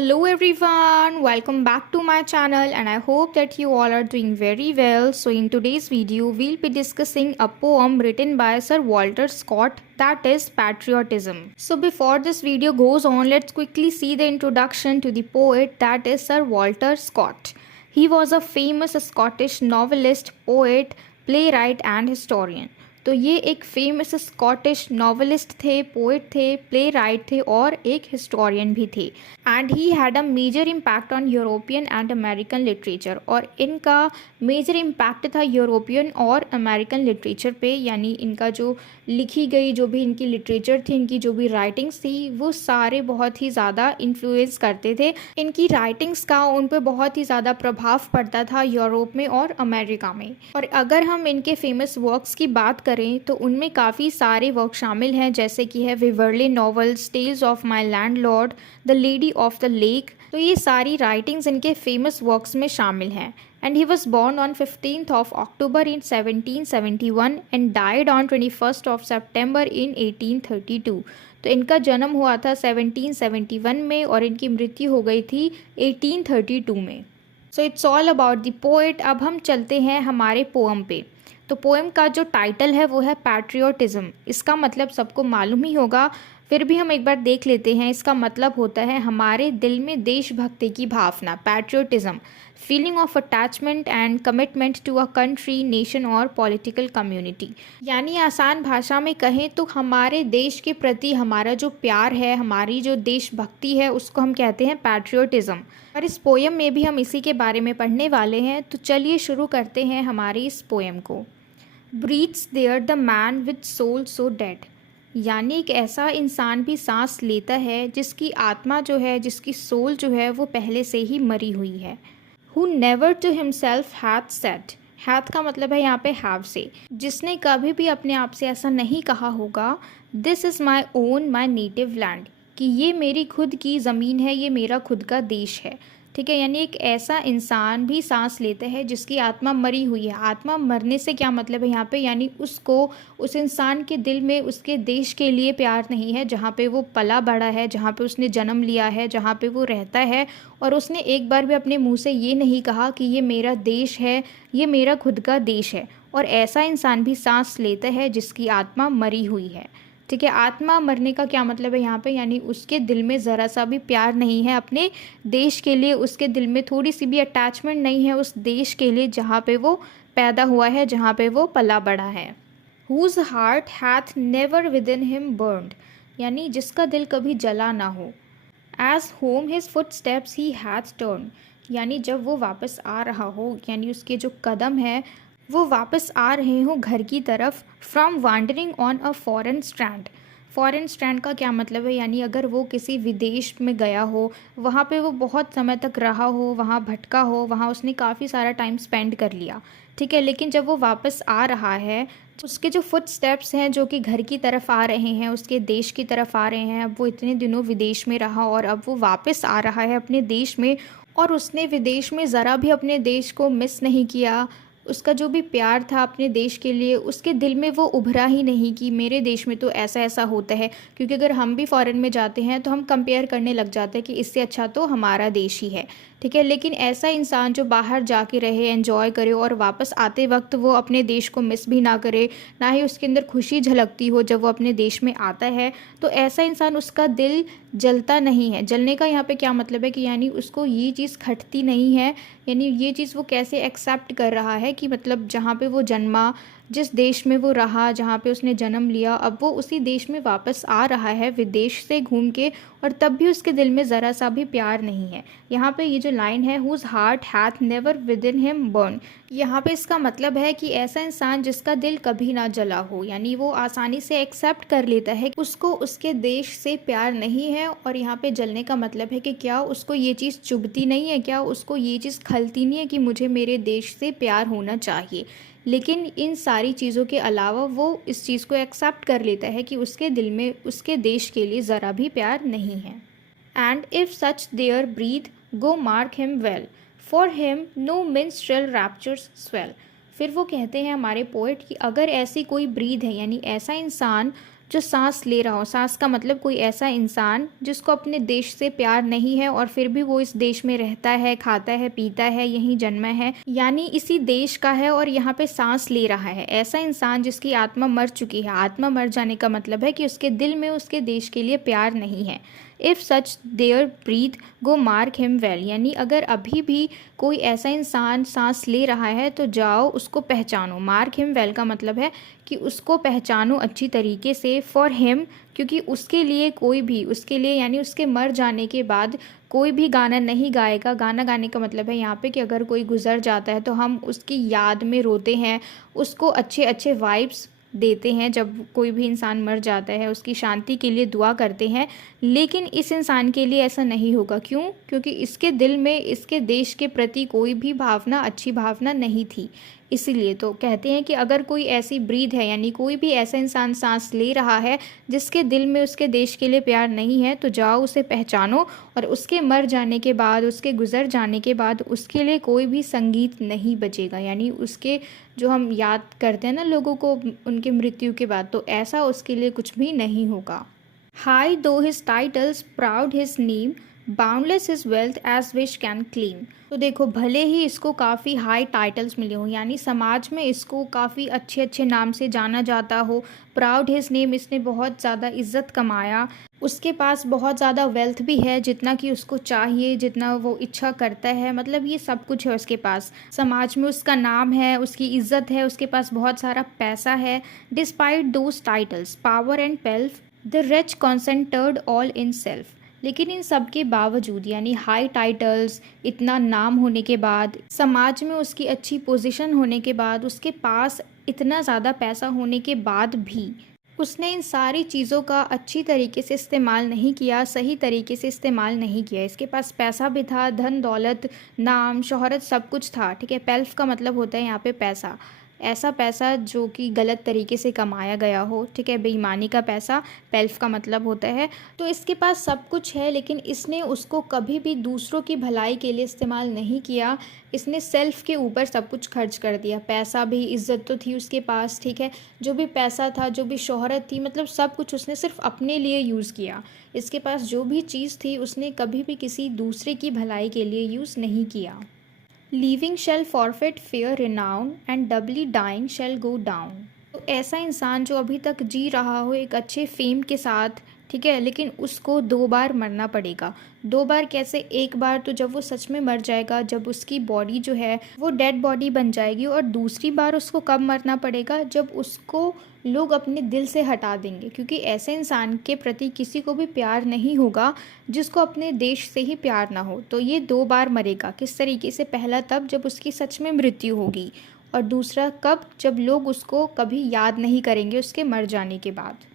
Hello everyone, welcome back to my channel and I hope that you all are doing very well. So in today's video, we'll be discussing a poem written by Sir Walter Scott, that is Patriotism. So before this video goes on, let's quickly see the introduction to the poet, that is Sir Walter Scott. He was a famous Scottish novelist, poet, playwright and historian. तो ये एक famous Scottish novelist थे, poet थे, playwright थे और एक historian भी थे। And he had a major impact on European and American literature. और इनका मेजर इम्पैक्ट था यूरोपियन और अमेरिकन लिटरेचर पे, यानी इनका जो लिखी गई जो भी इनकी लिटरेचर थी, इनकी जो भी राइटिंग्स थी, वो सारे बहुत ही ज़्यादा इन्फ्लुएंस करते थे। इनकी राइटिंग्स का उन पर बहुत ही ज़्यादा प्रभाव पड़ता था यूरोप में और अमेरिका में। और अगर हम इनके फेमस वर्क्स की बात करें तो उनमें काफ़ी सारे वर्क शामिल हैं, जैसे कि है Waverley novels, tales of my landlord, the lady of the lake. तो ये सारी राइटिंग्स इनके फेमस वर्क्स में शामिल हैं। And he was born on 15th of October in 1771 and died on 21st of September in 1832। तो इनका जन्म हुआ था 1771 में और इनकी मृत्यु हो गई थी 1832 में। So it's all about the poet. अब हम चलते हैं हमारे पोएम पे। तो पोएम का जो टाइटल है वो है पैट्रियोटिज्म। इसका मतलब सबको मालूम ही होगा, फिर भी हम एक बार देख लेते हैं। इसका मतलब होता है हमारे दिल में देशभक्ति की भावना, patriotism, feeling of attachment and commitment to a country, nation और पॉलिटिकल कम्युनिटी। यानी आसान भाषा में कहें तो हमारे देश के प्रति हमारा जो प्यार है, हमारी जो देशभक्ति है, उसको हम कहते हैं पैट्रियोटिज्म। और इस पोएम में भी हम इसी के बारे में पढ़ने वाले हैं। तो चलिए शुरू करते हैं हमारी इस पोएम को। Breathes there the man with soul so dead. यानी एक ऐसा इंसान भी सांस लेता है जिसकी आत्मा जो है, जिसकी सोल जो है, वो पहले से ही मरी हुई है। Who never to himself hath said. Hath का मतलब है यहाँ पे हैव से, जिसने कभी भी अपने आप से ऐसा नहीं कहा होगा, this is my own my native land, कि ये मेरी खुद की ज़मीन है, ये मेरा खुद का देश है। ठीक है, यानी एक ऐसा इंसान भी सांस लेता है जिसकी आत्मा मरी हुई है। आत्मा मरने से क्या मतलब है यहाँ पे, यानी उसको, उस इंसान के दिल में उसके देश के लिए प्यार नहीं है, जहाँ पे वो पला बड़ा है, जहाँ पे उसने जन्म लिया है, जहाँ पे वो रहता है। और उसने एक बार भी अपने मुंह से ये नहीं कहा कि ये मेरा देश है, ये मेरा खुद का देश है। और ऐसा इंसान भी सांस लेता है जिसकी आत्मा मरी हुई है। ठीक है, आत्मा मरने का क्या मतलब है यहाँ पे, यानी उसके दिल में ज़रा सा भी प्यार नहीं है अपने देश के लिए, उसके दिल में थोड़ी सी भी अटैचमेंट नहीं है उस देश के लिए जहाँ पे वो पैदा हुआ है, जहाँ पे वो पला बड़ा है। Whose heart hath never within him burned. यानी जिसका दिल कभी जला ना हो। As home his footsteps he hath turn. यानी जब वो वापस आ रहा हो, यानी उसके जो कदम है वो वापस आ रहे हों घर की तरफ, from wandering on a foreign strand. Foreign strand का क्या मतलब है, यानी अगर वो किसी विदेश में गया हो, वहाँ पे वो बहुत समय तक रहा हो, वहाँ भटका हो, वहाँ उसने काफ़ी सारा टाइम स्पेंड कर लिया। ठीक है, लेकिन जब वो वापस आ रहा है, उसके जो फुट स्टेप्स हैं जो कि घर की तरफ आ रहे हैं, उसके देश की तरफ आ रहे हैं। अब वो इतने दिनों विदेश में रहा और अब वो वापस आ रहा है अपने देश में, और उसने विदेश में ज़रा भी अपने देश को मिस नहीं किया। उसका जो भी प्यार था अपने देश के लिए, उसके दिल में वो उभरा ही नहीं कि मेरे देश में तो ऐसा ऐसा होता है। क्योंकि अगर हम भी फॉरेन में जाते हैं तो हम कंपेयर करने लग जाते हैं कि इससे अच्छा तो हमारा देश ही है। ठीक है, लेकिन ऐसा इंसान जो बाहर जाके रहे, एंजॉय करे और वापस आते वक्त वो अपने देश को मिस भी ना करे, ना ही उसके अंदर खुशी झलकती हो जब वो अपने देश में आता है, तो ऐसा इंसान, उसका दिल जलता नहीं है। जलने का यहाँ पे क्या मतलब है कि यानी उसको ये चीज़ खटती नहीं है, यानी ये चीज़ वो कैसे एक्सेप्ट कर रहा है कि मतलब जहाँ पे वो जन्मा, जिस देश में वो रहा, जहाँ पे उसने जन्म लिया, अब वो उसी देश में वापस आ रहा है विदेश से घूम के, और तब भी उसके दिल में ज़रा सा भी प्यार नहीं है। यहाँ पे ये जो लाइन है, whose heart hath never within him burned, यहाँ पे इसका मतलब है कि ऐसा इंसान जिसका दिल कभी ना जला हो, यानी वो आसानी से एक्सेप्ट कर लेता है उसको उसके देश से प्यार नहीं है। और यहाँ पे जलने का मतलब है कि क्या उसको ये चीज़ चुभती नहीं है, क्या उसको ये चीज़ खलती नहीं है कि मुझे मेरे देश से प्यार होना चाहिए। लेकिन इन सारी चीज़ों के अलावा वो इस चीज़ को एक्सेप्ट कर लेता है कि उसके दिल में उसके देश के लिए ज़रा भी प्यार नहीं है। And if such there breathe go mark him well, for him no minstrel raptures swell. फिर वो कहते हैं हमारे पोएट कि अगर ऐसी कोई ब्रीद है, यानी ऐसा इंसान जो सांस ले रहा हो, सांस का मतलब कोई ऐसा इंसान जिसको अपने देश से प्यार नहीं है और फिर भी वो इस देश में रहता है, खाता है, पीता है, यहीं जन्मा है, यानी इसी देश का है और यहाँ पे सांस ले रहा है। ऐसा इंसान जिसकी आत्मा मर चुकी है। आत्मा मर जाने का मतलब है कि उसके दिल में उसके देश के लिए प्यार नहीं है। If such there breathe go mark him well, यानी अगर अभी भी कोई ऐसा इंसान सांस ले रहा है तो जाओ उसको पहचानो। मार्क हिम वेल का मतलब है कि उसको पहचानो अच्छी तरीके से, फॉर हिम, क्योंकि उसके लिए कोई भी, उसके लिए यानी उसके मर जाने के बाद कोई भी गाना नहीं गाएगा। गाना गाने का मतलब है यहाँ पे कि अगर कोई गुजर जाता है तो हम उसकी याद में रोते हैं, उसको अच्छे अच्छे वाइब्स देते हैं। जब कोई भी इंसान मर जाता है उसकी शांति के लिए दुआ करते हैं, लेकिन इस इंसान के लिए ऐसा नहीं होगा। क्यों? क्योंकि इसके दिल में इसके देश के प्रति कोई भी भावना, अच्छी भावना नहीं थी। इसीलिए तो कहते हैं कि अगर कोई ऐसी ब्रीद है, यानी कोई भी ऐसा इंसान सांस ले रहा है जिसके दिल में उसके देश के लिए प्यार नहीं है, तो जाओ उसे पहचानो और उसके मर जाने के बाद, उसके गुजर जाने के बाद उसके लिए कोई भी संगीत नहीं बजेगा। यानी उसके जो हम याद करते हैं ना लोगों को उनके मृत्यु के बाद, तो ऐसा उसके लिए कुछ भी नहीं होगा। High though his titles, proud his name, boundless his wealth as wish can claim. तो देखो, भले ही इसको काफ़ी हाई टाइटल्स मिले हों, यानी समाज में इसको काफ़ी अच्छे अच्छे नाम से जाना जाता हो, प्राउड हिज नेम, इसने बहुत ज़्यादा इज्जत कमाया, उसके पास बहुत ज़्यादा वेल्थ भी है, जितना कि उसको चाहिए, जितना वो इच्छा करता है, मतलब ये सब कुछ है उसके पास। समाज में उसका नाम है, उसकी इज्जत है, उसके पास बहुत सारा पैसा है। Despite those titles, power and wealth, the rich concentred all in self. लेकिन इन सब के बावजूद, यानी हाई टाइटल्स, इतना नाम होने के बाद, समाज में उसकी अच्छी पोजीशन होने के बाद, उसके पास इतना ज़्यादा पैसा होने के बाद भी उसने इन सारी चीज़ों का अच्छी तरीके से इस्तेमाल नहीं किया, सही तरीके से इस्तेमाल नहीं किया। इसके पास पैसा भी था, धन दौलत, नाम शोहरत, सब कुछ था, ठीक है। पेल्फ का मतलब होता है यहाँ पे पैसा, ऐसा पैसा जो कि गलत तरीके से कमाया गया हो, ठीक है, बेईमानी का पैसा पेल्फ का मतलब होता है। तो इसके पास सब कुछ है, लेकिन इसने उसको कभी भी दूसरों की भलाई के लिए इस्तेमाल नहीं किया। इसने सेल्फ के ऊपर सब कुछ खर्च कर दिया। पैसा भी, इज्जत तो थी उसके पास, ठीक है, जो भी पैसा था, जो भी शोहरत थी, मतलब सब कुछ उसने सिर्फ अपने लिए यूज़ किया। इसके पास जो भी चीज़ थी उसने कभी भी किसी दूसरे की भलाई के लिए यूज़ नहीं किया। Living shall forfeit fair renown and doubly dying shall go down. तो ऐसा इंसान जो अभी तक जी रहा हो एक अच्छे फेम के साथ, ठीक है, लेकिन उसको 2 बार मरना पड़ेगा। 2 बार कैसे? एक बार तो जब वो सच में मर जाएगा, जब उसकी बॉडी जो है वो डेड बॉडी बन जाएगी, और दूसरी बार उसको कब मरना पड़ेगा? जब उसको लोग अपने दिल से हटा देंगे, क्योंकि ऐसे इंसान के प्रति किसी को भी प्यार नहीं होगा जिसको अपने देश से ही प्यार ना हो। तो ये 2 बार मरेगा। किस तरीके से? पहला तब जब उसकी सच में मृत्यु होगी, और दूसरा कब? जब लोग उसको कभी याद नहीं करेंगे उसके मर जाने के बाद।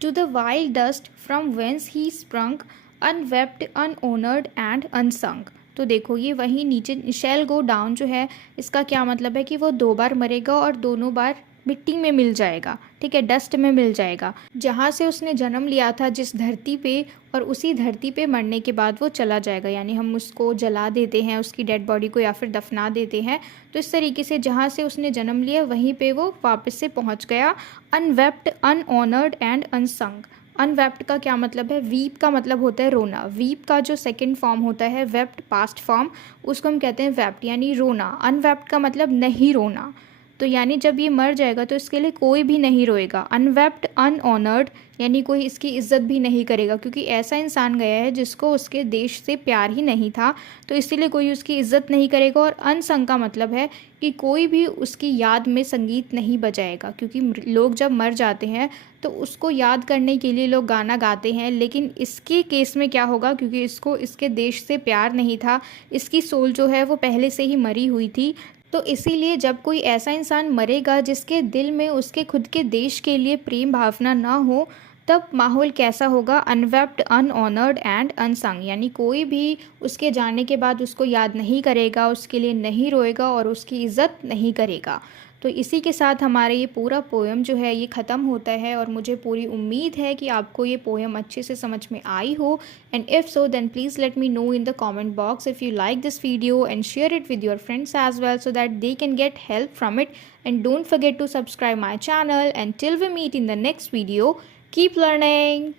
To the wild dust from whence he sprung, unwept, unhonored and unsung। तो देखो, ये वही नीचे शैल गो डाउन जो है, इसका क्या मतलब है कि वो 2 बार मरेगा और दोनों बार मिट्टी में मिल जाएगा, ठीक है, डस्ट में मिल जाएगा, जहाँ से उसने जन्म लिया था, जिस धरती पे, और उसी धरती पे मरने के बाद वो चला जाएगा। यानी हम उसको जला देते हैं, उसकी डेड बॉडी को, या फिर दफना देते हैं। तो इस तरीके से जहाँ से उसने जन्म लिया वहीं पे वो वापस से पहुँच गया। अनवेप्ड, अनऑनर्ड एंड अनसंग। अनवेप्ड का क्या मतलब है? वीप का मतलब होता है रोना। वीप का जो सेकंड फॉर्म होता है, वेप्ड पास्ट फॉर्म, उसको हम कहते हैं वेप्ड, यानी रोना। अनवेप्ड का मतलब नहीं रोना। तो यानी जब ये मर जाएगा तो इसके लिए कोई भी नहीं रोएगा। अनवेप्ड, अनऑनर्ड, यानी कोई इसकी इज्जत भी नहीं करेगा, क्योंकि ऐसा इंसान गया है जिसको उसके देश से प्यार ही नहीं था, तो इसीलिए कोई उसकी इज्जत नहीं करेगा। और अनसंग का मतलब है कि कोई भी उसकी याद में संगीत नहीं बजाएगा, क्योंकि लोग जब मर जाते हैं तो उसको याद करने के लिए लोग गाना गाते हैं, लेकिन इसके केस में क्या होगा? क्योंकि इसको इसके देश से प्यार नहीं था, इसकी सोल जो है वो पहले से ही मरी हुई थी, तो इसीलिए जब कोई ऐसा इंसान मरेगा जिसके दिल में उसके खुद के देश के लिए प्रेम भावना ना हो, तब माहौल कैसा होगा? अनवेप्ड, अनऑनर्ड एंड अनसंग, यानी कोई भी उसके जाने के बाद उसको याद नहीं करेगा, उसके लिए नहीं रोएगा और उसकी इज़्ज़त नहीं करेगा। तो इसी के साथ हमारा ये पूरा पोएम जो है ये ख़त्म होता है और मुझे पूरी उम्मीद है कि आपको ये पोएम अच्छे से समझ में आई हो। And if so then please let me know in the comment box if you like this video and share it with your friends as well so that they can get help from it. And don't forget to subscribe my channel. Until we meet in the next video, keep learning.